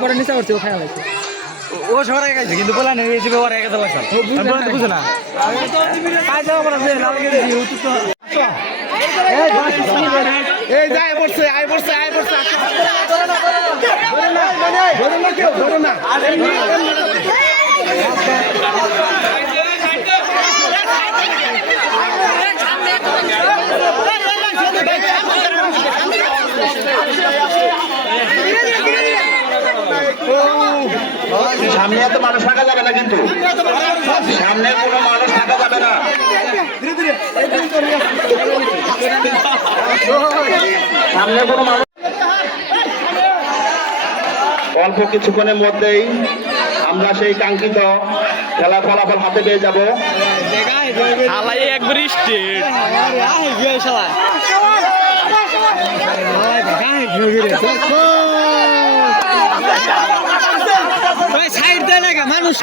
পরে নিচা করছে ও খায়া লাগছে ও সরে গেছে কিন্তু বলা নেই এই যে ওর একা তো লাগছে বুঝে না কাজ যাওয়া বলা যে লাল গেছে ও তো এই যায় পড়ছে আয় পড়ছে ধরে না কেউ ধরে না সামনে এত মানুষ থাকা যাবে না কিন্তু সামনে কোনো মানুষ থাকা যাবে না সামনে কোনো মানুষ অল্প কিছুক্ষণের মধ্যেই আমরা সেই কাঙ্ক্ষিত খেলার ফলাফল হাতে পেয়ে যাব একবার স্টেট মানুষ